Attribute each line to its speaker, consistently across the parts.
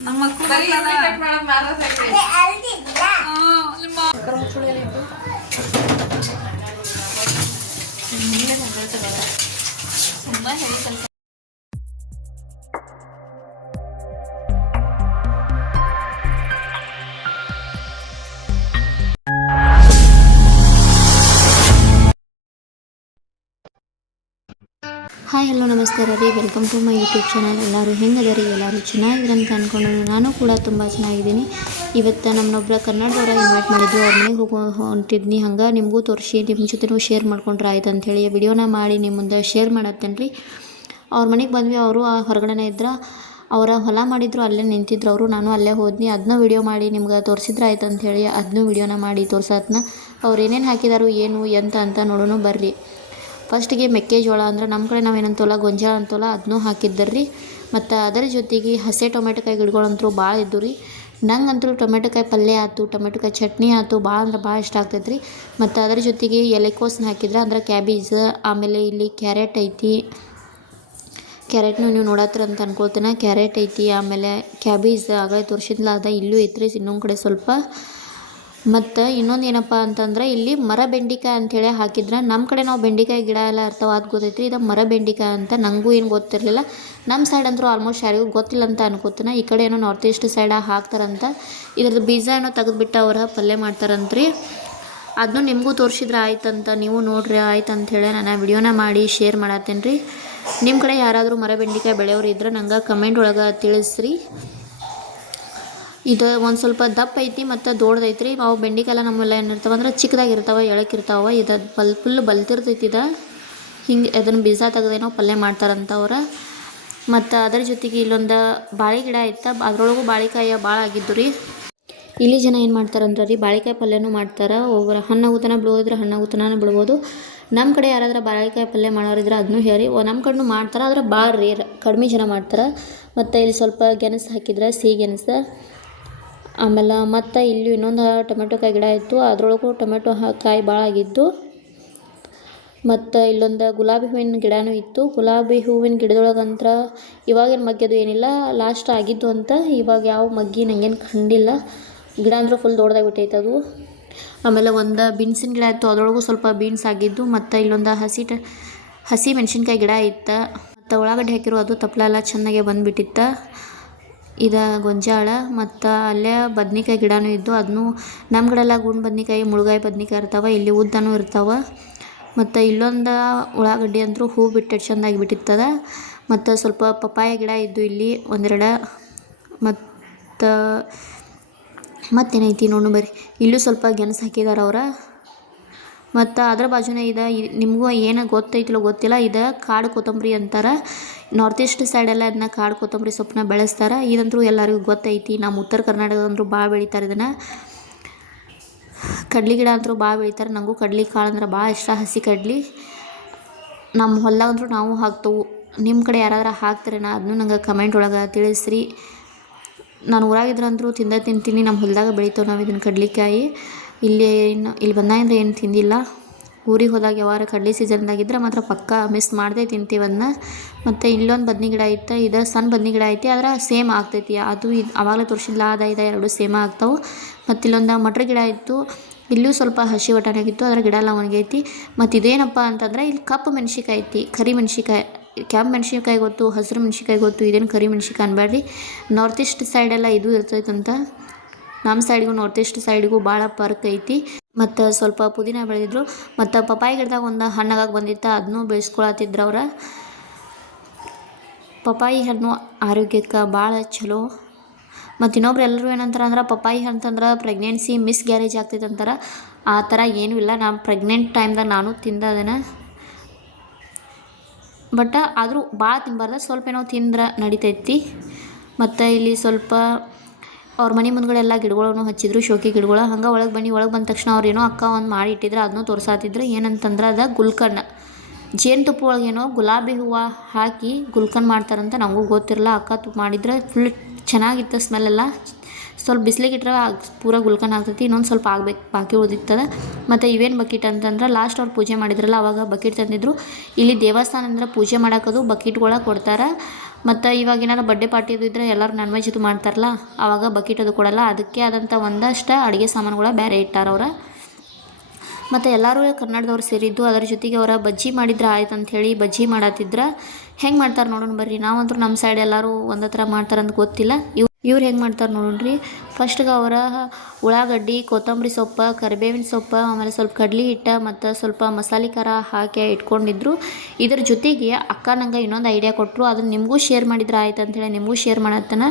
Speaker 1: ನಮ್ಮ ಮಕ್ಕಳು
Speaker 2: hi hello ನಮಸ್ಕಾರ ರೀ. Welcome to my YouTube channel ಎಲ್ಲರೂ ಹೆಂಗದರಿ? ಎಲ್ಲರೂ ಚೆನ್ನಾಗಿದ್ರೆ ಅಂತ ಅಂದ್ಕೊಂಡು ನಾನು ಕೂಡ ತುಂಬ ಚೆನ್ನಾಗಿದ್ದೀನಿ. ಇವತ್ತು ನಮ್ಮನ್ನೊಬ್ಬರ ಕನ್ನಡದವರ ಇನ್ವೈಟ್ ಮಾಡಿದ್ರು. ಅವ್ರ ಮನೆಗೆ ಹೋಗೋ ಹೊಂಟಿದ್ನಿ. ಹಂಗೆ ನಿಮಗೂ ತೋರಿಸಿ ನಿಮ್ಮ ಜೊತೆನೂ ಶೇರ್ ಮಾಡ್ಕೊಂಡ್ರೆ ಆಯ್ತು ಅಂಥೇಳಿ ವಿಡಿಯೋನ ಮಾಡಿ ನಿಮ್ಮ ಮುಂದೆ ಶೇರ್ ಮಾಡತ್ತೇನೆ ರೀ. ಅವ್ರ ಮನೆಗೆ ಬಂದ್ವಿ. ಅವರು ಆ ಹೊರಗಡೆನೇ ಇದ್ರೆ. ಅವರ ಹೊಲ ಮಾಡಿದ್ರು. ಅಲ್ಲೇ ನಿಂತಿದ್ರು ಅವರು. ನಾನು ಅಲ್ಲೇ ಹೋದ್ನಿ. ಅದನ್ನ ವಿಡಿಯೋ ಮಾಡಿ ನಿಮ್ಗೆ ತೋರಿಸಿದ್ರೆ ಆಯ್ತು ಅಂಥೇಳಿ ಅದನ್ನೂ ವಿಡಿಯೋನ ಮಾಡಿ ತೋರಿಸೋದನ್ನ ಅವ್ರು ಏನೇನು ಹಾಕಿದಾರು, ಏನು, ಎಂತ ಅಂತ ನೋಡೋನು ಬರ್ರಿ ಫಸ್ಟಿಗೆ ಮೆಕ್ಕೆಜೋಳ ಅಂದ್ರೆ ನಮ್ಮ ಕಡೆ ನಾವು ಏನಂತವಲ್ಲ ಗೊಂಜಾಳ ಅಂತಲ್ಲ ಅದನ್ನೂ ಹಾಕಿದ್ದರ್ರಿ. ಮತ್ತು ಅದರ ಜೊತೆಗೆ ಹಸೆ ಟೊಮೆಟೊಕಾಯಿ ಗಿಡಗಳಂತೂ ಭಾಳ ಇದ್ದು ರೀ. ನಂಗಂತೂ ಟೊಮೆಟೊಕಾಯಿ ಪಲ್ಯ ಆಯ್ತು, ಟೊಮೆಟೊಕಾಯಿ ಚಟ್ನಿ ಆಯ್ತು ಭಾಳ ಅಂದ್ರೆ ಭಾಳ ಇಷ್ಟ ಆಗ್ತೈತೆ ರೀ ಮತ್ತು ಅದರ ಜೊತೆಗೆ ಎಲೆಕೋಸನ್ನ ಹಾಕಿದ್ರೆ ಅಂದ್ರೆ ಕ್ಯಾಬೇಜ್, ಆಮೇಲೆ ಇಲ್ಲಿ ಕ್ಯಾರೆಟ್ ಐತಿ. ಕ್ಯಾರೆಟ್ನು ನೀವು ನೋಡಾತ್ರ ಅಂತ ಅನ್ಕೊಳ್ತೇನೆ. ಕ್ಯಾರೆಟ್ ಐತಿ, ಆಮೇಲೆ ಕ್ಯಾಬೇಜ್ ಆಗಲೇ ತೋರಿಸಿದ್ಲ ಅದ ಇಲ್ಲೂ ಐತ್ರಿ, ಇನ್ನೊಂದು ಕಡೆ ಸ್ವಲ್ಪ ಮತ್ತು ಇನ್ನೊಂದು ಏನಪ್ಪ ಅಂತಂದ್ರೆ ಇಲ್ಲಿ ಮರ ಬೆಂಡಿಕಾಯಿ ಅಂಥೇಳಿ ಹಾಕಿದ್ರೆ ನಮ್ಮ ಕಡೆ ನಾವು ಬೆಂಡಿಕಾಯಿ ಗಿಡ ಎಲ್ಲ ಇರ್ತಾವೆ ಅದು ಗೊತ್ತೈತ್ರಿ. ಇದು ಮರ ಬೆಂಡಿಕಾಯಿ ಅಂತ ನನಗೂ ಏನು ಗೊತ್ತಿರಲಿಲ್ಲ. ನಮ್ಮ ಸೈಡ್ ಅಂತೂ ಆಲ್ಮೋಸ್ಟ್ ಯಾರಿಗೂ ಗೊತ್ತಿಲ್ಲ ಅಂತ ಅನ್ಕೋತೀನಿ. ಈ ಕಡೆ ಏನೋ ನಾರ್ತ್ ಈಸ್ಟ್ ಸೈಡ್ ಹಾಕ್ತಾರಂತ. ಇದ್ರದ್ದು ಬೀಜ ಏನೋ ತೆಗೆದ್ಬಿಟ್ಟು ಅವ್ರ ಪಲ್ಯ ಮಾಡ್ತಾರಂತ್ರಿ. ಅದನ್ನು ನಿಮಗೂ ತೋರಿಸಿದ್ರೆ ಆಯ್ತಂತ, ನೀವು ನೋಡ್ರಿ ಆಯ್ತು ಅಂಥೇಳಿ ನಾನು ವಿಡಿಯೋನ ಮಾಡಿ ಶೇರ್ ಮಾಡತ್ತೇನೆ ರೀ ನಿಮ್ಮ ಕಡೆ ಯಾರಾದರೂ ಮರ ಬೆಂಡಿಕಾಯಿ ಬೆಳೆಯೋರು ಇದ್ರೆ ನಂಗೆ ಕಮೆಂಟ್ ಒಳಗೆ ತಿಳಿಸ್ರಿ. ಇದು ಒಂದು ಸ್ವಲ್ಪ ದಪ್ಪ ಐತಿ ಮತ್ತು ದೊಡ್ಡದೈತ್ರಿ ಅವು ಬೆಂಡಿಕಾಯೆಲ್ಲ ನಮ್ಮೆಲ್ಲ ಏನಿರ್ತಾವೆ ಅಂದ್ರೆ ಚಿಕ್ಕದಾಗಿರ್ತಾವೆ ಎಳಕಿರ್ತಾವೆ ಇದು ಬಲ್ ಫುಲ್ ಬಲ್ತಿರ್ತೈತಿ ಇದು. ಹಿಂಗೆ ಅದನ್ನು ಬೀಜ ತೆಗೆದೇನೋ ಪಲ್ಯ ಮಾಡ್ತಾರಂತ ಅವ್ರು ಮತ್ತು ಅದರ ಜೊತೆಗೆ ಇಲ್ಲೊಂದು ಬಾಳೆ ಗಿಡ ಇತ್ತು. ಅದರೊಳಗೂ ಬಾಳೆಕಾಯಿ ಭಾಳ ಆಗಿದ್ದು ರೀ. ಇಲ್ಲಿ ಜನ ಏನು ಮಾಡ್ತಾರಂದ್ರೆ ರೀ, ಬಾಳೆಕಾಯಿ ಪಲ್ಯನೂ ಮಾಡ್ತಾರೆ. ಒಬ್ಬರು ಹಣ್ಣಾಗುತನ ಬಿಡೋದ್ರೆ ಹಣ್ಣಾಗುತನ ಬಿಡ್ಬೋದು ನಮ್ಮ ಕಡೆ ಯಾರಾದ್ರೂ ಬಾಳೆಕಾಯಿ ಪಲ್ಯ ಮಾಡೋರಿದ್ರೆ ಅದನ್ನೂ ಹೇಳಿ ನಮ್ಮ ಕಡೆನೂ ಮಾಡ್ತಾರೆ, ಆದರೆ ಭಾಳ ರೇರ್ ಕಡಿಮೆ ಜನ ಮಾಡ್ತಾರೆ. ಮತ್ತು ಇಲ್ಲಿ ಸ್ವಲ್ಪ ಗೆಣಸು ಹಾಕಿದ್ರೆ, ಸಿಹಿ ಗೆಣಸು. ಆಮೇಲೆ ಮತ್ತು ಇಲ್ಲಿ ಇನ್ನೊಂದು ಟೊಮೆಟೊ ಕಾಯಿ ಗಿಡ ಇತ್ತು. ಅದರೊಳಗೂ ಟೊಮೆಟೊ ಕಾಯಿ ಭಾಳ ಆಗಿತ್ತು. ಮತ್ತು ಇಲ್ಲೊಂದು ಗುಲಾಬಿ ಹೂವಿನ ಗಿಡನೂ ಇತ್ತು. ಗುಲಾಬಿ ಹೂವಿನ ಗಿಡದೊಳಗಂತ್ರ ಇವಾಗೇನು ಮಗ್ಗದು ಏನಿಲ್ಲ ಲಾಸ್ಟ್ ಆಗಿದ್ದು ಅಂತ ಇವಾಗ ಯಾವ ಮಗ್ಗಿ ನಂಗೇನು ಕಂಡಿಲ್ಲ. ಗಿಡ ಅಂದ್ರೆ ಫುಲ್ ದೊಡ್ಡದಾಗಿಬಿಟ್ಟೈತೆ ಅದು. ಆಮೇಲೆ ಒಂದು ಬೀನ್ಸಿನ ಗಿಡ ಇತ್ತು, ಅದರೊಳಗೂ ಸ್ವಲ್ಪ ಬೀನ್ಸ್ ಆಗಿದ್ದು. ಮತ್ತು ಇಲ್ಲೊಂದು ಹಸಿ ಟ ಹಸಿ ಮೆಣಸಿನ್ಕಾಯಿ ಗಿಡ ಇತ್ತು. ಮತ್ತು ಉಳ್ಳಾಗಡ್ಡೆ ಹಾಕಿರೋ ಅದು ತಪ್ಪಲೆಲ್ಲ ಚೆನ್ನಾಗೆ ಬಂದುಬಿಟ್ಟಿತ್ತು. ಇದು ಗೊಂಜಾಳ ಮತ್ತು ಅಲ್ಲೇ ಬದ್ನಿಕಾಯಿ ಗಿಡನೂ ಇದ್ದು ಅದನ್ನು ನಮ್ಮ ಕಡೆ ಎಲ್ಲ ಗುಂಡು ಬದ್ನಿಕಾಯಿ, ಮುಳುಗಾಯಿ ಬದ್ನಿಕಾಯಿ ಇರ್ತಾವೆ, ಇಲ್ಲಿ ಉದ್ದನೂ ಇರ್ತಾವೆ. ಮತ್ತು ಇಲ್ಲೊಂದು ಉಳ್ಳಾಗಡ್ಡಿ ಅಂತೂ ಹೂ ಬಿಟ್ಟು ಚೆಂದಾಗಿ ಬಿಟ್ಟಿತ್ತದ. ಮತ್ತು ಸ್ವಲ್ಪ ಪಪ್ಪಾಯ ಗಿಡ ಇದ್ದು ಇಲ್ಲಿ ಒಂದೆರಡು. ಮತ್ತು ಮತ್ತೇನೈತಿ ನೋಡು ಬರ್ರಿ. ಇಲ್ಲೂ ಸ್ವಲ್ಪ ಗೆಣಸು ಹಾಕಿದಾರೆ ಅವ್ರ. ಮತ್ತು ಅದ್ರ ಬಾಜುನೇ ಇದೆ ನಿಮಗೂ ಏನು ಗೊತ್ತೈತಿಲ್ಲ ಗೊತ್ತಿಲ್ಲ, ಇದು ಕಾಡು ಕೊತ್ತಂಬರಿ ಅಂತಾರೆ. ನಾರ್ತ್ ಈಸ್ಟ್ ಸೈಡೆಲ್ಲ ಇದನ್ನ ಕಾಡು ಕೊತ್ತಂಬರಿ ಸೊಪ್ಪನ್ನ ಬೆಳೆಸ್ತಾರೆ. ಇದಂತೂ ಎಲ್ಲರಿಗೂ ಗೊತ್ತೈತಿ. ನಮ್ಮ ಉತ್ತರ ಕರ್ನಾಟಕದಂದ್ರೂ ಭಾಳ ಬೆಳಿತಾರೆ ಇದನ್ನು. ಕಡ್ಲಿ ಗಿಡ ಅಂತೂ ಭಾಳ ಬೆಳಿತಾರೆ. ನನಗೂ ಕಡ್ಲಿ ಕಾಳು ಅಂದ್ರೆ ಭಾಳ ಇಷ್ಟ. ಹಸಿ ಕಡ್ಲಿ. ನಮ್ಮ ಹೊಲ್ದಾಗ ಅಂತೂ ನಾವು ಹಾಕ್ತವು. ನಿಮ್ಮ ಕಡೆ ಯಾರಾದ್ರೂ ಹಾಕ್ತಾರೇನ? ಅದನ್ನು ನಂಗೆ ಕಮೆಂಟ್ ಒಳಗೆ ತಿಳಿಸ್ರಿ. ನಾನು ಊರಾಗಿದ್ರಂದ್ರೂ ತಿಂದ ತಿಂತೀನಿ. ನಮ್ಮ ಹೊಲದಾಗ ಬೆಳಿತಾವೆ ನಾವು ಇದನ್ನು ಕಡ್ಲಿಕಾಯಿ. ಇಲ್ಲಿ ಇಲ್ಲಿ ಬಂದಾಗಿಂದ ಏನು ತಿಂದಿಲ್ಲ. ಊರಿಗೆ ಹೋದಾಗ ಯಾವಾರ ಸೀಸನ್ದಾಗ ಇದ್ರೆ ಮಾತ್ರ ಪಕ್ಕ ಮಿಸ್ ಮಾಡದೆ ಅದನ್ನ ಮತ್ತು ಇಲ್ಲೊಂದು ಬದ್ನಿ ಗಿಡ ಐತೆ ಇದು ಸಣ್ಣ ಬದ್ನಿ ಗಿಡ ಐತಿ ಆದ್ರೆ ಸೇಮ್ ಆಗ್ತೈತಿ. ಅದು ಇದು ಆವಾಗಲೇ ತೋರಿಸಿಲ್ಲ ಅದ ಇದು ಎರಡು ಸೇಮ್ ಆಗ್ತಾವೆ. ಮತ್ತು ಇಲ್ಲೊಂದು ಮಟ್ರ ಗಿಡ ಇತ್ತು, ಇಲ್ಲೂ ಸ್ವಲ್ಪ ಹಸಿ ಬಟಾಣಿ ಆಗಿತ್ತು, ಅದರ ಗಿಡ ಎಲ್ಲ ಒಣಗೈತಿ ಮತ್ತು ಇದೇನಪ್ಪ ಅಂತಂದ್ರೆ ಇಲ್ಲಿ ಕಪ್ಪು ಮೆಣ್ಸಿಕಾಯಿ ಐತಿ, ಕರಿ ಮೆಣಸಿಕಾಯಿ ಕೆಂಪು ಮೆಣ್ಸಿನ್ಕಾಯಿ ಗೊತ್ತು, ಹಸಿರು ಮೆಣಸಿನ್ಕಾಯಿ ಗೊತ್ತು, ಇದೇನು ಕರಿ ಮೆಣಸಿನ್ಕಾಯಿ ಅನ್ಬೇಡ್ರಿ ನಾರ್ತ್ ಈಸ್ಟ್ ಸೈಡೆಲ್ಲ ಇದು ಇರ್ತೈತಂತ. ನಮ್ಮ ಸೈಡ್ಗೂ ನಾರ್ತ್ ಈಸ್ಟ್ ಸೈಡಿಗೂ ಭಾಳ ಪರ್ಕ್ ಐತಿ. ಮತ್ತು ಸ್ವಲ್ಪ ಪುದೀನ ಬೆಳೆದಿದ್ರು. ಮತ್ತು ಪಪ್ಪಾಯಿ ಗಿಡದಾಗ ಒಂದು ಹಣ್ಣಾಗ ಬಂದಿತ್ತು ಅದನ್ನೂ ಬೆಳೆಸ್ಕೊಳತ್ತಿದ್ರು ಅವ್ರು. ಪಪ್ಪಾಯಿ ಹಣ್ಣು ಆರೋಗ್ಯಕ್ಕೆ ಭಾಳ ಚಲೋ ಮತ್ತು ಇನ್ನೊಬ್ರು ಎಲ್ಲರೂ ಏನಂತಾರೆ ಅಂದ್ರೆ, ಪಪ್ಪಾಯಿ ಅಂತಂದ್ರೆ ಪ್ರೆಗ್ನೆನ್ಸಿ ಮಿಸ್ ಗ್ಯಾರೇಜ್ ಆಗ್ತೈತೆ ಅಂತಾರೆ. ಆ ಥರ ಏನೂ ಇಲ್ಲ ನಾನು ಪ್ರೆಗ್ನೆಂಟ್ ಟೈಮ್ದಾಗ ನಾನು ತಿಂದ ಅದನ್ನು. ಬಟ್ ಆದರೂ ಭಾಳ ತಿನ್ನಬಾರ್ದು ಸ್ವಲ್ಪ ಏನೋ ತಿಂದ್ರೆ ನಡಿತೈತಿ. ಮತ್ತು ಇಲ್ಲಿ ಸ್ವಲ್ಪ ಅವ್ರ ಮನೆ ಮುಂದ್ಗಡೆ ಎಲ್ಲ ಗಿಡಗಳನ್ನು ಹಚ್ಚಿದ್ರು, ಶೋಕಿ ಗಿಡಗಳು. ಹಂಗೆ ಒಳಗೆ ಬನ್ನಿ, ಒಳಗೆ ಬಂದ ತಕ್ಷಣ ಅವ್ರು ಏನೋ ಅಕ್ಕ ಒಂದು ಮಾಡಿ ಇಟ್ಟಿದ್ರು ಅದನ್ನೂ ತೋರಿಸಾತಿದ್ರು. ಏನಂತಂದ್ರೆ ಅದು ಗುಲ್ಕನ್ ಜೇನುತುಪ್ಪ ಒಳಗೇನೋ ಗುಲಾಬಿ ಹೂವು ಹಾಕಿ ಗುಲ್ಕನ್ ಮಾಡ್ತಾರಂತ ನಮಗೂ ಗೊತ್ತಿರಲ್ಲ. ಅಕ್ಕ ತುಪ್ಪ ಮಾಡಿದ್ರೆ ಫುಲ್ ಚೆನ್ನಾಗಿತ್ತು ಸ್ಮೆಲ್ಲೆಲ್ಲ ಸ್ವಲ್ಪ ಬಿಸಿಲಿಗೆ ಇಟ್ಟರೆ ಪೂರ ಗುಲ್ಕನ್ ಆಗ್ತೈತಿ, ಇನ್ನೊಂದು ಸ್ವಲ್ಪ ಆಗ್ಬೇಕು, ಬಾಕಿ ಉಳಿದಿರ್ತದೆ ಮತ್ತು ಇವೇನು ಬಕೆಟ್ ಅಂತಂದ್ರೆ ಲಾಸ್ಟ್ ಅವ್ರು ಪೂಜೆ ಮಾಡಿದ್ರಲ್ಲ, ಅವಾಗ ಬಕೆಟ್ ತಂದಿದ್ರು. ಇಲ್ಲಿ ದೇವಸ್ಥಾನ ಅಂದ್ರೆ ಪೂಜೆ ಮಾಡೋಕ್ಕದು ಬಕೆಟ್ಗಳ ಕೊಡ್ತಾರೆ. ಮತ್ತು ಇವಾಗ ಏನಾರು ಬರ್ಡೇ ಪಾರ್ಟಿ ಅದು ಎಲ್ಲರೂ ನಾನ್ ವೆಜ್ ಇದು ಮಾಡ್ತಾರಲ್ಲ ಆವಾಗ ಬಕೆಟ್ ಅದು ಕೊಡಲ್ಲ. ಅದಕ್ಕೆ ಆದಂಥ ಒಂದಷ್ಟು ಅಡುಗೆ ಸಾಮಾನುಗಳ ಬೇರೆ ಇಟ್ಟಾರ ಅವ್ರು. ಮತ್ತು ಎಲ್ಲರೂ ಕನ್ನಡದವ್ರು ಸೇರಿದ್ದು, ಅದರ ಜೊತೆಗೆ ಅವರ ಬಜ್ಜಿ ಮಾಡಿದ್ರೆ ಆಯ್ತು ಅಂಥೇಳಿ ಬಜ್ಜಿ ಮಾಡತ್ತಿದ್ರೆ ಹೆಂಗೆ ಮಾಡ್ತಾರೆ ನೋಡೋಣ ಬರ್ರಿ. ನಾವಂತೂ ನಮ್ಮ ಸೈಡ್ ಎಲ್ಲರೂ ಒಂದೇ ಥರ ಮಾಡ್ತಾರೆ ಅಂತ ಗೊತ್ತಿಲ್ಲ. ಇವ್ ಇವ್ರು ಹೆಂಗೆ ಮಾಡ್ತಾರೆ ನೋಡ್ರಿ. ಫಸ್ಟ್ಗೆ ಅವರ ಉಳ್ಳಾಗಡ್ಡಿ, ಕೊತ್ತಂಬರಿ ಸೊಪ್ಪು, ಕರಿಬೇವಿನ ಸೊಪ್ಪು, ಆಮೇಲೆ ಸ್ವಲ್ಪ ಕಡ್ಲಿ ಹಿಟ್ಟು ಮತ್ತು ಸ್ವಲ್ಪ ಮಸಾಲೆ ಖಾರ ಹಾಕಿ ಇಟ್ಕೊಂಡಿದ್ರು. ಇದ್ರ ಜೊತೆಗೆ ಅಕ್ಕ ನಂಗೆ ಇನ್ನೊಂದು ಐಡಿಯಾ ಕೊಟ್ಟರು ಅದನ್ನು ನಿಮಗೂ ಶೇರ್ ಮಾಡಿದ್ರೆ ಆಯ್ತು ಅಂತೇಳಿ ನಿಮಗೂ ಶೇರ್ ಮಾಡತ್ತನ.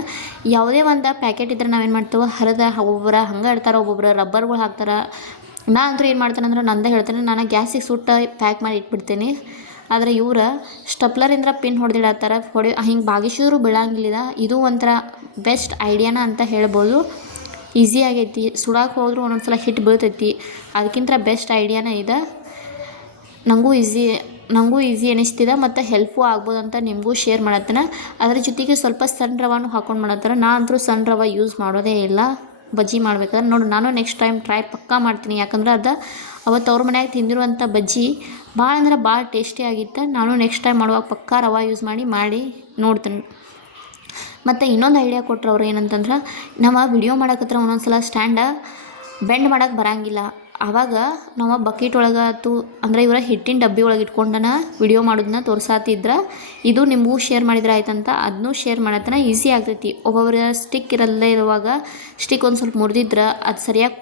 Speaker 2: ಯಾವುದೇ ಒಂದು ಪ್ಯಾಕೆಟ್ ಇದ್ರೆ ನಾವೇನು ಮಾಡ್ತೇವೆ? ಹರಿದ ಒಬ್ಬೊಬ್ಬರ ಹಂಗೆ ಇಡ್ತಾರೆ ಒಬ್ಬೊಬ್ಬರು ರಬ್ಬರ್ಗಳು ಹಾಕ್ತಾರೆ. ನಾ ಅಂತೂ ಏನು ಮಾಡ್ತೇನೆ ಅಂದ್ರೆ ನಂದೇ ಹೇಳ್ತೇನೆ, ನಾನು ಗ್ಯಾಸಿಗೆ ಸುಟ್ಟ ಪ್ಯಾಕ್ ಮಾಡಿ ಇಟ್ಬಿಡ್ತೀನಿ. ಆದರೆ ಇವ್ರು ಸ್ಟಪ್ಲರಿಂದ ಪಿನ್ ಹೊಡೆದಿಡತ್ತಾರ. ಹೊಡೆ ಹಿಂಗೆ ಬಾಗಿಸಿದ್ರು ಬೀಳಂಗಿಲ್ಲ ಇದು ಒಂಥರ ಬೆಸ್ಟ್ ಐಡಿಯಾನ ಅಂತ ಹೇಳ್ಬೋದು. ಈಸಿ ಆಗೈತಿ. ಸುಡಾಕೆ ಹೋದ್ರೂ ಒಂದೊಂದು ಸಲ ಹಿಟ್ಟು ಬೀಳ್ತೈತಿ. ಅದಕ್ಕಿಂತ ಬೆಸ್ಟ್ ಐಡಿಯಾನ ಇದೆ. ನನಗೂ ಈಸಿ ನನಗೂ ಈಸಿ ಅನಿಸ್ತಿದೆ ಮತ್ತು ಹೆಲ್ಪು ಆಗ್ಬೋದು ಅಂತ ನಿಮಗೂ ಶೇರ್ ಮಾಡತ್ತೇನೆ. ಅದ್ರ ಜೊತೆಗೆ ಸ್ವಲ್ಪ ಸಣ್ಣ ರವಾನು ಹಾಕೊಂಡು ಮಾಡತ್ತಾರ. ನಾ ಅಂತೂ ಸಣ್ಣ ರವ ಯೂಸ್ ಮಾಡೋದೇ ಇಲ್ಲ. ಬಜ್ಜಿ ಮಾಡ್ಬೇಕಾದ್ರೆ. ನೋಡು, ನಾನು ನೆಕ್ಸ್ಟ್ ಟೈಮ್ ಟ್ರೈ ಪಕ್ಕಾ ಮಾಡ್ತೀನಿ. ಯಾಕಂದ್ರೆ ಅದು ಅವತ್ತು ಅವ್ರ ಮನ್ಯಾಗ ತಿಂದಿರುವಂಥ ಬಜ್ಜಿ ಭಾಳ ಅಂದ್ರೆ ಭಾಳ ಟೇಸ್ಟಿ ಆಗಿತ್ತು. ನಾನು ನೆಕ್ಸ್ಟ್ ಟೈಮ್ ಮಾಡುವಾಗ ಪಕ್ಕಾ ರವಾ ಯೂಸ್ ಮಾಡಿ ಮಾಡಿ ನೋಡ್ತೀನಿ. ಮತ್ತು ಇನ್ನೊಂದು ಐಡಿಯಾ ಕೊಟ್ಟರು ಅವ್ರು ಏನಂತಂದ್ರೆ, ನಾವು ವಿಡಿಯೋ ಮಾಡಕತ್ರ ಒಂದೊಂದು ಸಲ ಸ್ಟ್ಯಾಂಡ ಬೆಂಡ್ ಮಾಡೋಕ್ಕೆ ಬರಂಗಿಲ್ಲ. ಆವಾಗ ನಾವು ಬಕೆಟ್ ಒಳಗೆ ಆಯ್ತು ಅಂದರೆ ಇವರ ಹಿಟ್ಟಿನ ಡಬ್ಬಿ ಒಳಗೆ ಇಟ್ಕೊಂಡನ ವಿಡಿಯೋ ಮಾಡೋದನ್ನ ತೋರಿಸಾತಿದ್ರ. ಇದು ನಿಮಗೂ ಶೇರ್ ಮಾಡಿದ್ರೆ ಆಯ್ತಂತ ಅದನ್ನೂ ಶೇರ್ ಮಾಡತ್ತನ ಈಸಿ ಆಗ್ತೈತಿ. ಒಬ್ಬೊಬ್ಬರ ಸ್ಟಿಕ್ ಇರಲ್ಲೇ ಇರುವಾಗ ಸ್ಟಿಕ್ ಒಂದು ಸ್ವಲ್ಪ ಮುರಿದಿದ್ರೆ ಅದು ಸರಿಯಾಗಿ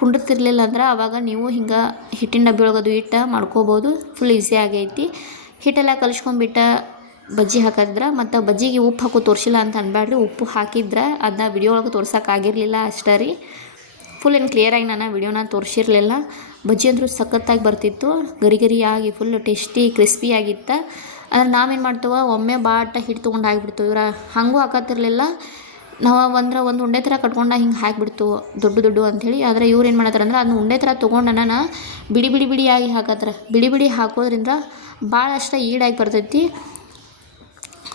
Speaker 2: ಕುಂಡಿರ್ತಿರ್ಲಿಲ್ಲ ಅಂದ್ರೆ ಆವಾಗ ನೀವು ಹಿಂಗೆ ಹಿಟ್ಟಿನ ಡಬ್ಬಿ ಒಳಗೆ ಅದು ಇಟ್ಟು ಮಾಡ್ಕೋಬೋದು ಫುಲ್ ಈಸಿ ಆಗೈತಿ. ಹಿಟ್ಟೆಲ್ಲ ಕಲಿಸ್ಕೊಂಡ್ಬಿಟ್ಟ ಬಜ್ಜಿ ಹಾಕಿದ್ರೆ ಮತ್ತು ಬಜ್ಜಿಗೆ ಉಪ್ಪು ಹಾಕೋ ತೋರಿಸಿಲ್ಲ ಅಂತ ಅನ್ಬೇಡ್ರಿ ಉಪ್ಪು ಹಾಕಿದ್ರೆ ಅದನ್ನ ವಿಡಿಯೋ ಒಳಗೆ ತೋರ್ಸೋಕ್ಕಾಗಿರಲಿಲ್ಲ ಅಷ್ಟೇ ರೀ. ಫುಲ್ ಏನು ಕ್ಲಿಯರಾಗಿ ನಾನು ವಿಡಿಯೋನ ತೋರಿಸಿರಲಿಲ್ಲ. ಬಜ್ಜಿ ಅಂದರೂ ಸಖತ್ತಾಗಿ ಬರ್ತಿತ್ತು. ಗರಿ ಗರಿಯಾಗಿ ಫುಲ್ ಟೇಸ್ಟಿ ಕ್ರಿಸ್ಪಿ ಆಗಿತ್ತು. ಅಂದ್ರೆ ನಾವೇನು ಮಾಡ್ತೇವೆ? ಒಮ್ಮೆ ಬಾಟ ಹಿಟ್ಟು ತೊಗೊಂಡು ಹಾಕ್ಬಿಡ್ತೇವೆ. ಇವ್ರ ಹಾಗೂ ಹಾಕತ್ತಿರಲಿಲ್ಲ. ನಾವು ಅಂದ್ರೆ ಒಂದು ಉಂಡೆ ಥರ ಕಟ್ಕೊಂಡು ಹಿಂಗೆ ಹಾಕಿಬಿಡ್ತು. ದೊಡ್ಡ ದೊಡ್ಡ ಅಂಥೇಳಿ ಆದರೆ ಇವ್ರು ಏನು ಮಾಡತ್ತಾರ ಅಂದ್ರೆ ಅದನ್ನ ಉಂಡೆ ಥರ ತೊಗೊಂಡು ನಾನು ಬಿಡಿ ಬಿಡಿ ಬಿಡಿಯಾಗಿ ಹಾಕತ್ತಾರ. ಬಿಡಿ ಬಿಡಿ ಹಾಕೋದ್ರಿಂದ ಭಾಳ ಈಡಾಗಿ ಬರ್ತೈತಿ.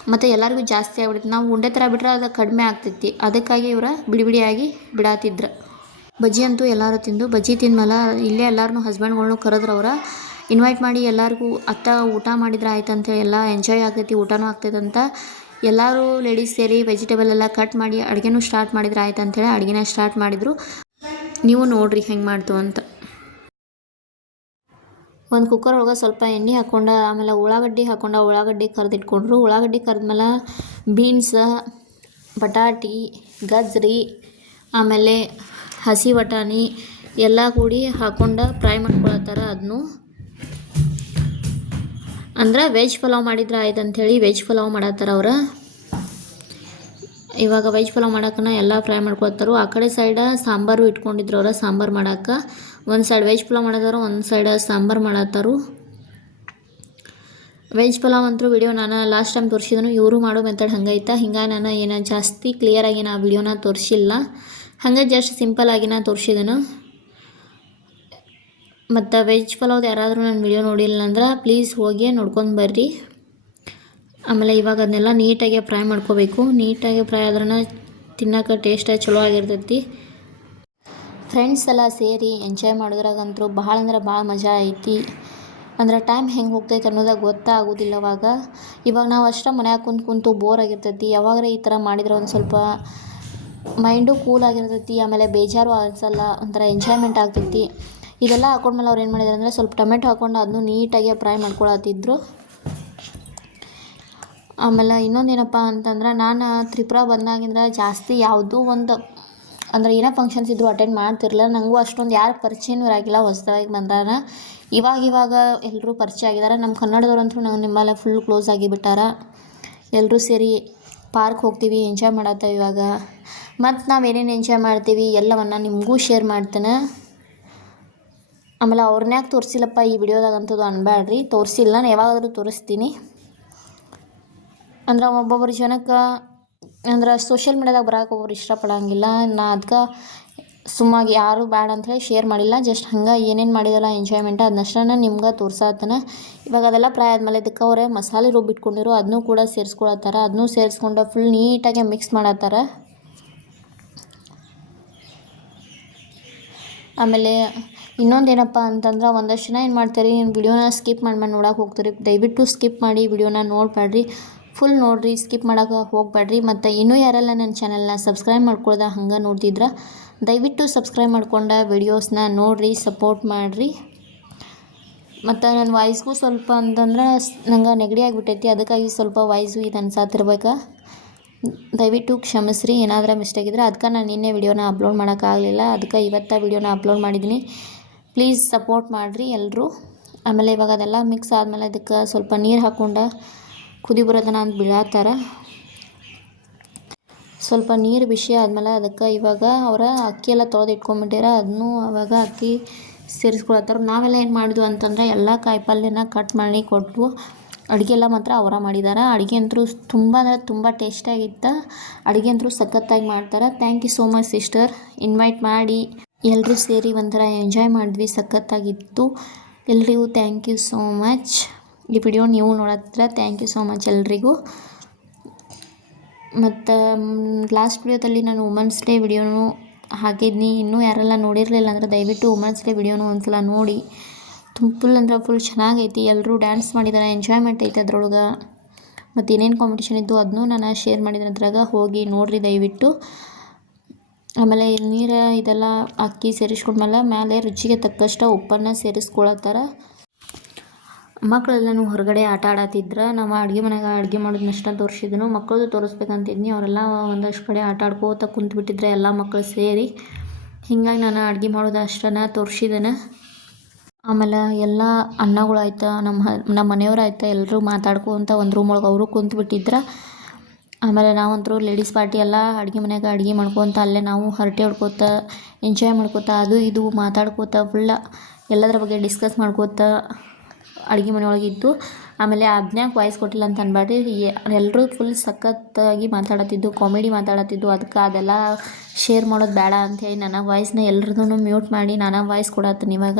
Speaker 2: ಮತ್ತು ಎಲ್ಲರಿಗೂ ಜಾಸ್ತಿ ಆಗ್ಬಿಡ್ತೈತಿ. ನಾವು ಉಂಡೆ ಥರ ಬಿಟ್ರೆ ಅದು ಕಡಿಮೆ ಆಗ್ತೈತಿ. ಅದಕ್ಕಾಗಿ ಇವ್ರು ಬಿಡಿ ಬಿಡಿಯಾಗಿ ಬಿಡಾತಿದ್ರು. ಬಜ್ಜಿ ಅಂತೂ ಎಲ್ಲರೂ ತಿಂದು, ಬಜ್ಜಿ ತಿಂದ್ಮೇಲೆ ಇಲ್ಲೇ ಎಲ್ಲರೂ ಹಸ್ಬೆಂಡ್ಗಳ್ನು ಕರೆದ್ರು ಅವ್ರ. ಇನ್ವೈಟ್ ಮಾಡಿ ಎಲ್ಲರಿಗೂ ಅತ್ತ ಊಟ ಮಾಡಿದ್ರೆ ಆಯ್ತು ಎಲ್ಲ ಎಂಜಾಯ್ ಆಗ್ತೈತಿ, ಊಟನೂ ಆಗ್ತೈತೆ ಅಂತ ಎಲ್ಲರೂ ಲೇಡೀಸ್ ಸೇರಿ ವೆಜಿಟೇಬಲ್ ಎಲ್ಲ ಕಟ್ ಮಾಡಿ ಅಡುಗೆನೂ ಸ್ಟಾರ್ಟ್ ಮಾಡಿದ್ರೆ ಆಯ್ತು ಅಡುಗೆನ ಸ್ಟಾರ್ಟ್ ಮಾಡಿದರು. ನೀವು ನೋಡ್ರಿ ಹೆಂಗೆ ಮಾಡ್ತು ಅಂತ. ಒಂದು ಕುಕ್ಕರ್ ಒಳಗೆ ಸ್ವಲ್ಪ ಎಣ್ಣೆ ಹಾಕ್ಕೊಂಡು ಆಮೇಲೆ ಉಳ್ಳಾಗಡ್ಡಿ ಹಾಕ್ಕೊಂಡು ಉಳ್ಳಾಗಡ್ಡಿ ಕರೆದಿಟ್ಕೊಂಡ್ರು. ಉಳ್ಳಾಗಡ್ಡಿ ಕರೆದ್ಮೇಲೆ ಬೀನ್ಸ ಬಟಾಟಿ, ಗಜ್ರಿ, ಆಮೇಲೆ ಹಸಿ ವಟಾಣಿ ಎಲ್ಲ ಕೂಡಿ ಹಾಕೊಂಡು ಫ್ರೈ ಮಾಡ್ಕೊಳತ್ತಾರ ಅದನ್ನು ಅಂದ್ರೆ ವೆಜ್ ಪಲಾವ್ ಮಾಡಿದ್ರೆ ಆಯ್ತು ಅಂಥೇಳಿ ವೆಜ್ ಪಲಾವ್ ಮಾಡತ್ತಾರ ಅವ್ರು. ಇವಾಗ ವೆಜ್ ಪಲಾವ್ ಮಾಡೋಕ್ಕನ ಎಲ್ಲ ಫ್ರೈ ಮಾಡ್ಕೊತಾರು ಆ ಕಡೆ ಸೈಡ ಸಾಂಬಾರು ಇಟ್ಕೊಂಡಿದ್ರು ಅವ್ರ ಸಾಂಬಾರು ಮಾಡಕ್ಕೆ ಒಂದು ಸೈಡ್ ವೆಜ್ ಪಲಾವ್ ಮಾಡೋದಾರು ಒಂದು ಸೈಡ್ ಸಾಂಬಾರು ಮಾಡತ್ತಾರು. ವೆಜ್ ಪಲಾವ್ ಅಂತೂ ವಿಡಿಯೋ ನಾನು ಲಾಸ್ಟ್ ಟೈಮ್ ತೋರಿಸಿದನು. ಇವರು ಮಾಡೋ ಮೆಥಡ್ ಹಂಗೈತೆ. ಹಿಂಗಾಗಿ ನಾನು ಏನು ಜಾಸ್ತಿ ಕ್ಲಿಯರಾಗಿ ನಾನು ವಿಡಿಯೋನ ತೋರಿಸಿಲ್ಲ. ಹಂಗೆ ಜಸ್ಟ್ ಸಿಂಪಲ್ ಆಗಿ ನಾ ತೋರಿಸಿದನು. ಮತ್ತು ವೆಜ್ ಪಲಾವ್ದು ಯಾರಾದರೂ ನನ್ನ ವಿಡಿಯೋ ನೋಡಿಲ್ಲ ಅಂದ್ರೆ ಪ್ಲೀಸ್ ಹೋಗಿ ನೋಡ್ಕೊಂಡು ಬರ್ರಿ. ಆಮೇಲೆ ಇವಾಗ ಅದನ್ನೆಲ್ಲ ನೀಟಾಗಿ ಫ್ರೈ ಮಾಡ್ಕೋಬೇಕು. ನೀಟಾಗಿ ಫ್ರೈ ಆದ್ರೆ ತಿನ್ನೋಕೆ ಟೇಸ್ಟ್ ಚಲೋ ಆಗಿರ್ತೈತಿ. ಫ್ರೆಂಡ್ಸ್ ಎಲ್ಲ ಸೇರಿ ಎಂಜಾಯ್ ಮಾಡೋದ್ರಾಗಂತೂ ಭಾಳ ಅಂದ್ರೆ ಭಾಳ ಮಜಾ ಐತಿ. ಅಂದ್ರೆ ಟೈಮ್ ಹೆಂಗೆ ಹೋಗ್ತೈತೆ ಅನ್ನೋದಾಗ ಗೊತ್ತಾಗೋದಿಲ್ಲ ಅವಾಗ. ಇವಾಗ ನಾವು ಅಷ್ಟೇ ಮನ್ಯಾಗ ಕುಂತು ಕುಂತು ಬೋರ್ ಆಗಿರ್ತೈತಿ. ಯಾವಾಗಾರ ಈ ಥರ ಮಾಡಿದ್ರೆ ಒಂದು ಸ್ವಲ್ಪ ಮೈಂಡು ಕೂಲ್ ಆಗಿರ್ತೈತಿ, ಆಮೇಲೆ ಬೇಜಾರು ಅನ್ಸಲ್ಲ ಒಂಥರ ಎಂಜಾಯ್ಮೆಂಟ್ ಆಗ್ತೈತಿ. ಇದೆಲ್ಲ ಹಾಕೊಂಡ್ಮೇಲೆ ಅವ್ರು ಏನು ಮಾಡಿದಾರೆ ಅಂದರೆ ಸ್ವಲ್ಪ ಟೊಮೆಟೊ ಹಾಕೊಂಡು ಅದನ್ನು ನೀಟಾಗಿ ಫ್ರೈ ಮಾಡ್ಕೊಳತ್ತಿದ್ರು. ಆಮೇಲೆ ಇನ್ನೊಂದು ಏನಪ್ಪ ಅಂತಂದ್ರೆ ನಾನು ತ್ರಿಪುರ ಬಂದಾಗಿಂದ ಜಾಸ್ತಿ ಯಾವುದೂ ಒಂದು ಅಂದರೆ ಏನೋ ಫಂಕ್ಷನ್ಸ್ ಇದ್ದರೂ ಅಟೆಂಡ್ ಮಾಡ್ತಿರಲಿಲ್ಲ. ನನಗೂ ಅಷ್ಟೊಂದು ಯಾರು ಪರಿಚಯನೂ ಇರಾಗಿಲ್ಲ ಹೊಸದಾಗಿ ಬಂದಾರ. ಇವಾಗ ಇವಾಗ ಎಲ್ಲರೂ ಪರಿಚಯ ಆಗಿದ್ದಾರೆ ನಮ್ಮ ಕನ್ನಡದವ್ರಂತೂ ನಂಗೆ ನಿಮ್ಮಲ್ಲೇ ಫುಲ್ ಕ್ಲೋಸ್ ಆಗಿಬಿಟ್ಟಾರ. ಎಲ್ಲರೂ ಸೇರಿ ಪಾರ್ಕ್ ಹೋಗ್ತೀವಿ ಎಂಜಾಯ್ ಮಾಡತ್ತೆ ಇವಾಗ. ಮತ್ತು ನಾವು ಏನೇನು ಎಂಜಾಯ್ ಮಾಡ್ತೀವಿ ಎಲ್ಲವನ್ನು ನಿಮಗೂ ಶೇರ್ ಮಾಡ್ತೇನೆ. ಆಮೇಲೆ ಅವ್ರನ್ಯಾಕೆ ತೋರಿಸಿಲ್ಲಪ್ಪ ಈ ವಿಡಿಯೋದಾಗಂಥದ್ದು ಅನ್ಬೇಡ್ರಿ ತೋರಿಸಿಲ್ಲ ನಾನು ಯಾವಾಗಾದರೂ ತೋರಿಸ್ತೀನಿ. ಅಂದ್ರೆ ಒಬ್ಬೊಬ್ಬರು ಜನಕ್ಕೆ ಅಂದ್ರೆ ಸೋಷಿಯಲ್ ಮೀಡ್ಯಾದಾಗ ಬರೋಕೆ ಒಬ್ಬರು ಇಷ್ಟಪಡೋಂಗಿಲ್ಲ. ನಾ ಅದಕ್ಕೆ ಸುಮ್ಮಾಗಿ ಯಾರು ಬೇಡ ಅಂಥೇಳಿ ಶೇರ್ ಮಾಡಿಲ್ಲ. ಜಸ್ಟ್ ಹಂಗೆ ಏನೇನು ಮಾಡಿದಲ್ಲ ಎಂಜಾಯ್ಮೆಂಟ್ ಅದನ್ನಷ್ಟನ್ನ ನಿಮ್ಗೆ ತೋರ್ಸಾತನ ಇವಾಗ ಅದೆಲ್ಲ ಫ್ರೈ ಆದಮೇಲೆ ಅದಕ್ಕೆ ಅವರೇ ಮಸಾಲೆ ರುಬ್ಬಿಟ್ಕೊಂಡಿರೋ ಅದನ್ನೂ ಕೂಡ ಸೇರಿಸ್ಕೊಳತ್ತಾರ ಅದನ್ನೂ ಸೇರಿಸ್ಕೊಂಡು ಫುಲ್ ನೀಟಾಗಿ ಮಿಕ್ಸ್ ಮಾಡತ್ತಾರ. ಆಮೇಲೆ ಇನ್ನೊಂದು ಏನಪ್ಪ ಅಂತಂದ್ರೆ ಒಂದಷ್ಟು ಜನ ಏನು ಮಾಡ್ತಾರೆ ವಿಡಿಯೋನ ಸ್ಕಿಪ್ ಮಾಡಿ ಮಾಡಿ ನೋಡಕ್ಕೆ ಹೋಗ್ತಾರೆ. ದಯವಿಟ್ಟು ಸ್ಕಿಪ್ ಮಾಡಿ ವಿಡಿಯೋನ ನೋಡಬೇಡ್ರಿ ಫುಲ್ ನೋಡಿರಿ, ಸ್ಕಿಪ್ ಮಾಡೋಕೆ ಹೋಗಬೇಡ್ರಿ. ಮತ್ತು ಇನ್ನೂ ಯಾರೆಲ್ಲ ನನ್ನ ಚಾನಲ್ನ ಸಬ್ಸ್ಕ್ರೈಬ್ ಮಾಡ್ಕೊಳ್ದ ಹಂಗೆ ನೋಡ್ತಿದ್ರ, ದಯವಿಟ್ಟು ಸಬ್ಸ್ಕ್ರೈಬ್ ಮಾಡ್ಕೊಂಡ ವಿಡಿಯೋಸ್ನ ನೋಡಿರಿ, ಸಪೋರ್ಟ್ ಮಾಡಿರಿ. ಮತ್ತು ನನ್ನ ವಾಯ್ಸ್ಗೂ ಸ್ವಲ್ಪ ಅಂತಂದ್ರೆ ನಂಗೆ ನೆಗಡಿ ಆಗಿಬಿಟ್ಟೈತಿ, ಅದಕ್ಕಾಗಿ ಸ್ವಲ್ಪ ವಾಯ್ಸು ಇದು ಅನ್ಸಾತಿರ್ಬೇಕು. ದಯವಿಟ್ಟು ಕ್ಷಮಿಸ್ರಿ, ಏನಾದರೂ ಮಿಸ್ಟೇಕ್ ಇದ್ದರೆ ಅದಕ್ಕೆ ನಾನು ನಿನ್ನೆ ವಿಡಿಯೋನ ಅಪ್ಲೋಡ್ ಮಾಡೋಕ್ಕಾಗಲಿಲ್ಲ ಅದಕ್ಕೆ ಇವತ್ತು ವಿಡಿಯೋನ ಅಪ್ಲೋಡ್ ಮಾಡಿದ್ದೀನಿ ಪ್ಲೀಸ್ ಸಪೋರ್ಟ್ ಮಾಡಿರಿ ಎಲ್ಲರೂ ಆಮೇಲೆ ಇವಾಗ ಅದೆಲ್ಲ ಮಿಕ್ಸ್ ಆದಮೇಲೆ ಅದಕ್ಕೆ ಸ್ವಲ್ಪ ನೀರು ಹಾಕ್ಕೊಂಡು ಕುದಿ ಬರೋದನ್ನ ಅಂತ ಬೀಳತ್ತಾರ ಸ್ವಲ್ಪ ನೀರು ಬಿಸಿ ಆದಮೇಲೆ ಅದಕ್ಕೆ ಇವಾಗ ಅವರ ಅಕ್ಕಿ ಎಲ್ಲ ತೊಳೆದು ಇಟ್ಕೊಂಡ್ಬಿಟ್ಟಿರ ಅದನ್ನು ಅವಾಗ ಅಕ್ಕಿ ಸೇರಿಸ್ಕೊಳತ್ತಾರ. ನಾವೆಲ್ಲ ಏನು ಮಾಡಿದ್ವು ಅಂತಂದ್ರೆ ಎಲ್ಲ ಕಾಯಿಪಲ್ಯನ ಕಟ್ ಮಾಡಿ ಕೊಟ್ಟು ಅಡುಗೆ ಎಲ್ಲ ಮಾತ್ರ ಅವರ ಮಾಡಿದ್ದಾರೆ ಅಡುಗೆ ಅಂತೂ ತುಂಬ ಅಂದರೆ ತುಂಬ ಟೇಸ್ಟಾಗಿತ್ತು ಅಡುಗೆ ಅಂತೂ ಸಖತ್ತಾಗಿ ಮಾಡ್ತಾರೆ. Thank you so much sister invite ಮಾಡಿ. ಎಲ್ಲರೂ ಸೇರಿ ಒಂಥರ ಎಂಜಾಯ್ ಮಾಡಿದ್ವಿ. ಸಖತ್ತಾಗಿತ್ತು. ಎಲ್ರಿಗೂ ಥ್ಯಾಂಕ್ ಯು ಸೋ ಮಚ್ ಈ ವಿಡಿಯೋ ನೀವು ನೋಡತ್ರ ಥ್ಯಾಂಕ್ ಯು ಸೋ ಮಚ್ ಎಲ್ರಿಗೂ. ಮತ್ತು ಲಾಸ್ಟ್ ವಿಡಿಯೋದಲ್ಲಿ ನಾನು ವುಮೆನ್ಸ್ ಡೇ ವಿಡಿಯೋನು ಹಾಕಿದ್ನಿ. ಇನ್ನೂ ಯಾರೆಲ್ಲ ನೋಡಿರಲಿಲ್ಲ ಅಂದರೆ ದಯವಿಟ್ಟು ವುಮೆನ್ಸ್ ಡೇ ವಿಡಿಯೋನು ಒಂದ್ಸಲ ನೋಡಿ. ತುಂಬ ಫುಲ್ ಅಂದ್ರೆ ಫುಲ್ ಚೆನ್ನಾಗೈತಿ. ಎಲ್ಲರೂ ಡ್ಯಾನ್ಸ್ ಮಾಡಿದ್ದಾರೆ ಎಂಜಾಯ್ಮೆಂಟ್ ಐತೆ ಅದರೊಳಗೆ. ಮತ್ತು ಏನೇನು ಕಾಂಪಿಟೇಷನ್ ಇದ್ದು ಅದನ್ನೂ ನಾನು ಶೇರ್ ಮಾಡಿದ್ರೆ ಅದ್ರಾಗ. ಹೋಗಿ ನೋಡಿರಿ ದಯವಿಟ್ಟು. ಆಮೇಲೆ ನೀರು ಇದೆಲ್ಲ ಅಕ್ಕಿ ಸೇರಿಸ್ಕೊಂಡ್ಮೇಲೆ ಮೇಲೆ ರುಚಿಗೆ ತಕ್ಕಷ್ಟು ಉಪ್ಪನ್ನು ಸೇರಿಸ್ಕೊಳತ್ತಾರ. ಮಕ್ಕಳೆಲ್ಲನೂ ಹೊರಗಡೆ ಆಟ ಆಡತ್ತಿದ್ರೆ ನಾವು ಅಡುಗೆ ಮನೆಗೆ ಅಡುಗೆ ಮಾಡೋದನ್ನಷ್ಟ ತೋರಿಸಿದ್ನು. ಮಕ್ಕಳದು ತೋರಿಸ್ಬೇಕಂತಿದ್ನಿ, ಅವರೆಲ್ಲ ಒಂದಷ್ಟು ಕಡೆ ಆಟ ಆಡ್ಕೋತ ಕುಂತ್ಬಿಟ್ಟಿದ್ರೆ ಎಲ್ಲ ಮಕ್ಕಳು ಸೇರಿ. ಹಿಂಗಾಗಿ ನಾನು ಅಡುಗೆ ಮಾಡೋದು ಅಷ್ಟನ್ನು ತೋರಿಸಿದ್ದೇನೆ ಆಮೇಲೆ ಎಲ್ಲ ಅನ್ನಗಳು ಆಯ್ತು ನಮ್ಮ ನಮ್ಮ ಮನೆಯವ್ರು ಆಯ್ತು ಎಲ್ಲರೂ ಮಾತಾಡ್ಕೊಂತ ಒಂದು ರೂಮ್ ಒಳಗೆ ಅವರು ಕುಂತ್ಬಿಟ್ಟಿದ್ರು. ಆಮೇಲೆ ನಾವಂತರೂ ಲೇಡೀಸ್ ಪಾರ್ಟಿ ಎಲ್ಲ ಅಡುಗೆ ಮನೆಯಾಗ ಅಡುಗೆ ಮಾಡ್ಕೊತ ಅಲ್ಲೇ ನಾವು ಹರಟೆ ಹೊಡ್ಕೋತ ಎಂಜಾಯ್ ಮಾಡ್ಕೋತ, ಅದು ಇದು ಮಾತಾಡ್ಕೋತ ಫುಲ್ಲ ಎಲ್ಲದರ ಬಗ್ಗೆ ಡಿಸ್ಕಸ್ ಮಾಡ್ಕೋತ ಅಡುಗೆ ಮನೆಯೊಳಗೆ ಇದ್ದು, ಆಮೇಲೆ ಅದ್ನ್ಯಾಕೆ ವಾಯ್ಸ್ ಕೊಟ್ಟಿಲ್ಲ ಅಂತ ಅನ್ಬಾರ್ದು ಎಲ್ಲರೂ ಫುಲ್ ಸಖತ್ತಾಗಿ ಮಾತಾಡತ್ತಿದ್ದು ಕಾಮಿಡಿ ಮಾತಾಡತ್ತಿದ್ದು ಅದಕ್ಕೆ ಅದೆಲ್ಲ ಶೇರ್ ಮಾಡೋದು ಬೇಡ ಅಂಥೇಳಿ ನನ್ನ ವಾಯ್ಸ್ನ ಎಲ್ಲರದೂ ಮ್ಯೂಟ್ ಮಾಡಿ ನಾನು ವಾಯ್ಸ್ ಕೊಡತ್ತೀನಿ ಇವಾಗ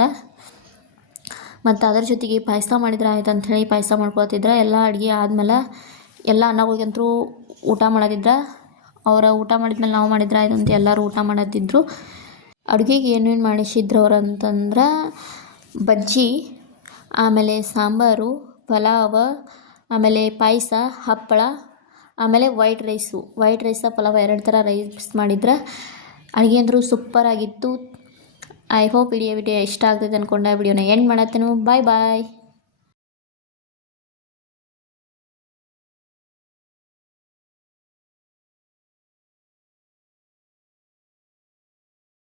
Speaker 2: ಮತ್ತು ಅದ್ರ ಜೊತೆಗೆ ಪಾಯಸ ಮಾಡಿದ್ರೆ ಆಯ್ತು ಅಂಥೇಳಿ ಪಾಯಸ ಮಾಡ್ಕೊಳ್ತಿದ್ರೆ. ಎಲ್ಲ ಅಡುಗೆ ಆದಮೇಲೆ ಎಲ್ಲ ಅನ್ನಗಳಿಗಂತರೂ ಊಟ ಮಾಡೋದಿದ್ರೆ. ಅವರ ಊಟ ಮಾಡಿದ್ಮೇಲೆ ನಾವು ಮಾಡಿದ್ರೆ ಆಯ್ತು ಅಂತ ಎಲ್ಲರೂ ಊಟ ಮಾಡತ್ತಿದ್ರು. ಅಡುಗೆಗೆ ಏನೇನು ಮಾಡಿಸಿದ್ರು ಅವ್ರು ಅಂತಂದ್ರೆ ಬಜ್ಜಿ. ಆಮೇಲೆ ಸಾಂಬಾರು, ಪಲಾವ್, ಆಮೇಲೆ ಪಾಯಸ, ಹಪ್ಪಳ, ಆಮೇಲೆ white rice. White rice, pulao ಎರಡು ಥರ ರೈಸ್ ಮಾಡಿದ್ರೆ ಅಡುಗೆ ಅಂದರೂ ಸೂಪರಾಗಿತ್ತು. ಐ ಹೋಪ್ ವಿಡಿಯೋ ವಿಡಿಯೋ ಇಷ್ಟ ಆಗ್ತೈತೆ ಅಂದ್ಕೊಂಡೆ ವಿಡಿಯೋನ ಎಂಡ್ ಮಾಡತ್ತೇನು. ಬಾಯ್ ಬಾಯ್